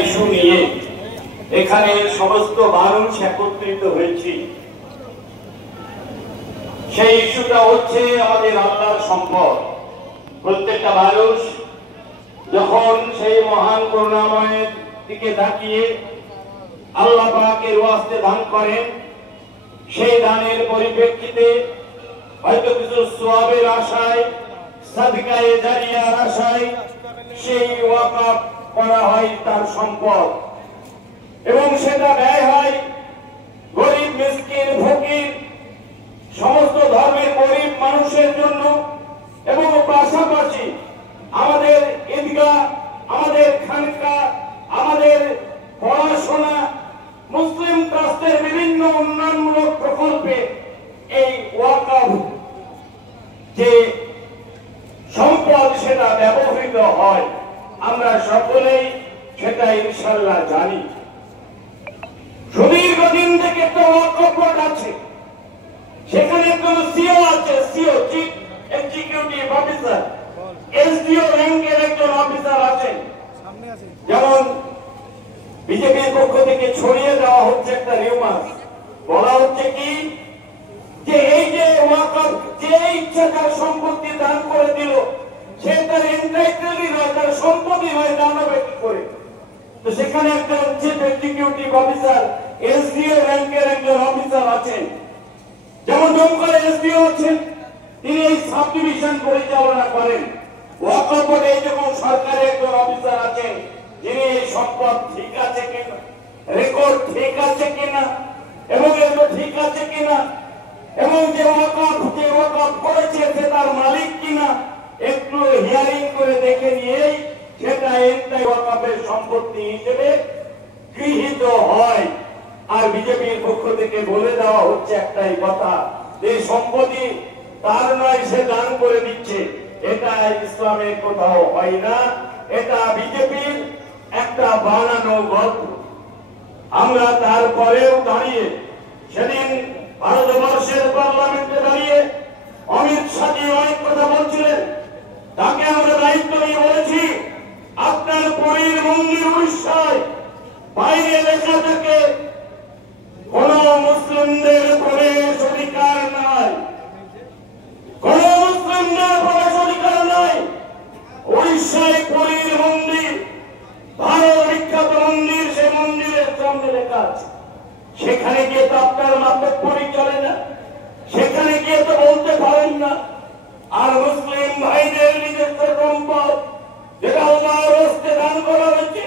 Issue নিয়ে এখানে সমস্ত মানুষ একত্রিত হয়েছি। সেই ইস্যুটা হচ্ছে আমাদের আল্লাহর সম্পদ। প্রত্যেকটা মানুষ যখন সেই মহান করুণাময়ের দিকে তাকিয়ে আল্লাহ পাকের ওয়াস্তে দান করেন, সেই দানের পরিপ্রেক্ষিতে হয়তো কিছু সওয়াবের আশায়, সাদকায়ে জারিয়ার আশায় সেই ওয়াকফ করা হয় তার সম্পদ, এবং সেটা ব্যয় হয় গরিব মিসকিন ফকির সমস্ত ধর্মের গরিব মানুষের জন্য। এবং পাশাপাশি আমাদের ঈদগাহ, আমাদের খানকা, আমাদের পড়াশোনা, মুসলিম ট্রাস্টের বিভিন্ন উন্নয়নমূলক প্রকল্পে এই ওয়াকফ যে সম্পদ সেটা ব্যবহৃত হয়। আমরা সকলেই সেটা ইনশাআল্লাহ জানি। সুদীর্ঘদিন থেকে একটা ওয়াকফ বোর্ড আছে, সেখানে একজন সিও আছে, CEO chief executive officer, SDO র্যাঙ্কের একজন অফিসার আছেন। যেমন বিজেপির পক্ষ থেকে ছড়িয়ে দেওয়া হচ্ছে একটা রিউমার, বলা হচ্ছে কি যে এই যে ওয়াকফ যে ইচ্ছা তার সম্পত্তি দান করে দিল, সে তার এন্টাইটেলই নয়, তার সম্পত্তি নয়, দান হবে কি করে? তো সেখানে একজন চিফ এক্সিকিউটিভ অফিসার, এসডিও র্যাঙ্কের একজন অফিসার আছেন। যেমন দমকলের এসডিও আছেন, তিনি এই সাব ডিভিশন পরিচালনা করেন। ওয়াকফ বোর্ডে যখন সরকারি একজন অফিসার আছেন, যিনি এই সম্পদ ঠিক আছে কিনা, রেকর্ড ঠিক আছে কিনা, এবং এগুলো ঠিক আছে কিনা, এবং যে ওয়াকফ করেছে সে তার মালিক কিনা, একটু হিয়ারিং করে দেখে নিয়েই সেটা এন্টাই ওয়াকফের সম্পত্তি হিসেবে গৃহীত হয়। আর বিজেপির পক্ষ থেকে বলে দেওয়া হচ্ছে একটাই কথা, যে সম্পত্তি তার নয়, সে দান করে দিচ্ছে। এটা ইসলামে কোথাও হয় না, এটা বিজেপির একটা বানানো গল্প। আমরা তারপরেও দাঁড়িয়ে সেদিন ভারতবর্ষের পার্লামেন্টে দাঁড়িয়ে অমিত শাহজি অনেক কথা বলছিলেন, তাকে আমরা দায়িত্ব নিয়ে বলেছি, আপনার পুরীর মন্দির উড়িষ্যায় বাইরে লেখা থাকে কোন মুসলিমদের প্রবেশ অধিকার নাই, কোন মুসলিমদের প্রবেশ অধিকার নাই। উড়িষ্যায় পুরীর মন্দির, ভারত বিখ্যাত মন্দির, সে মন্দিরের সামনে লেখা আছে। সেখানে গিয়ে তো আপনার মাতৃক পরি চলে না, সেখানে গিয়ে তো বলতে পারেন না। আর মুসলিম ভাইদের নিজস্ব সম্পদ যেটা আল্লাহর রাস্তে দান করা হয়েছে,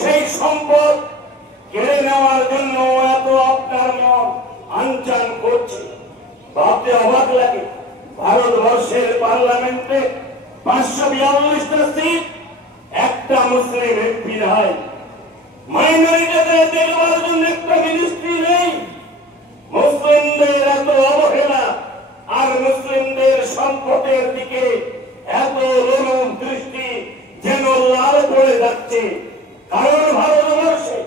সেই সম্পদ কেড়ে নেওয়ার জন্য এত আপনার মন আনচান করছে, ভাবতে অবাক লাগে। ভারতবর্ষের পার্লামেন্টে 542টা সিট, একটা মুসলিম এমপি নাই। মাইনরিটিদের দেখবার জন্য একটা মিনিস্ট্রি নেই। মুসলিমদের এত অবহেলা আর মুসলিমদের সম্পদের দিকে এত লোলুপ দৃষ্টি যেন লাল পড়ে যাচ্ছে। কারণ ভারতবর্ষে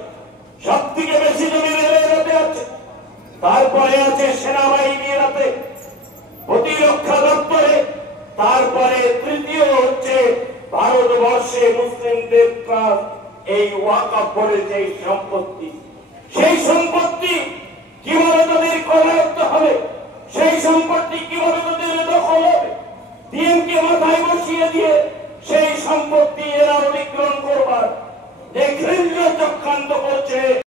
সব থেকে বেশি জমি রেলওয়েতে আছে, তারপরে আছে সেনাবাহিনীর হাতে, প্রতিরক্ষা দপ্তরে, তারপরে তৃতীয় হচ্ছে ভারতবর্ষে মুসলিমদের এই ওয়াকফ বোর্ডের যে সম্পত্তি, সেই সম্পত্তি কিভাবে তাদের করায়ত্ত হবে, সেই সম্পত্তি কিভাবে তাদের দখল হবে, ডিএমকে মাথায় বসিয়ে দিয়ে সেই সম্পত্তি এরা অধিগ্রহণ করবার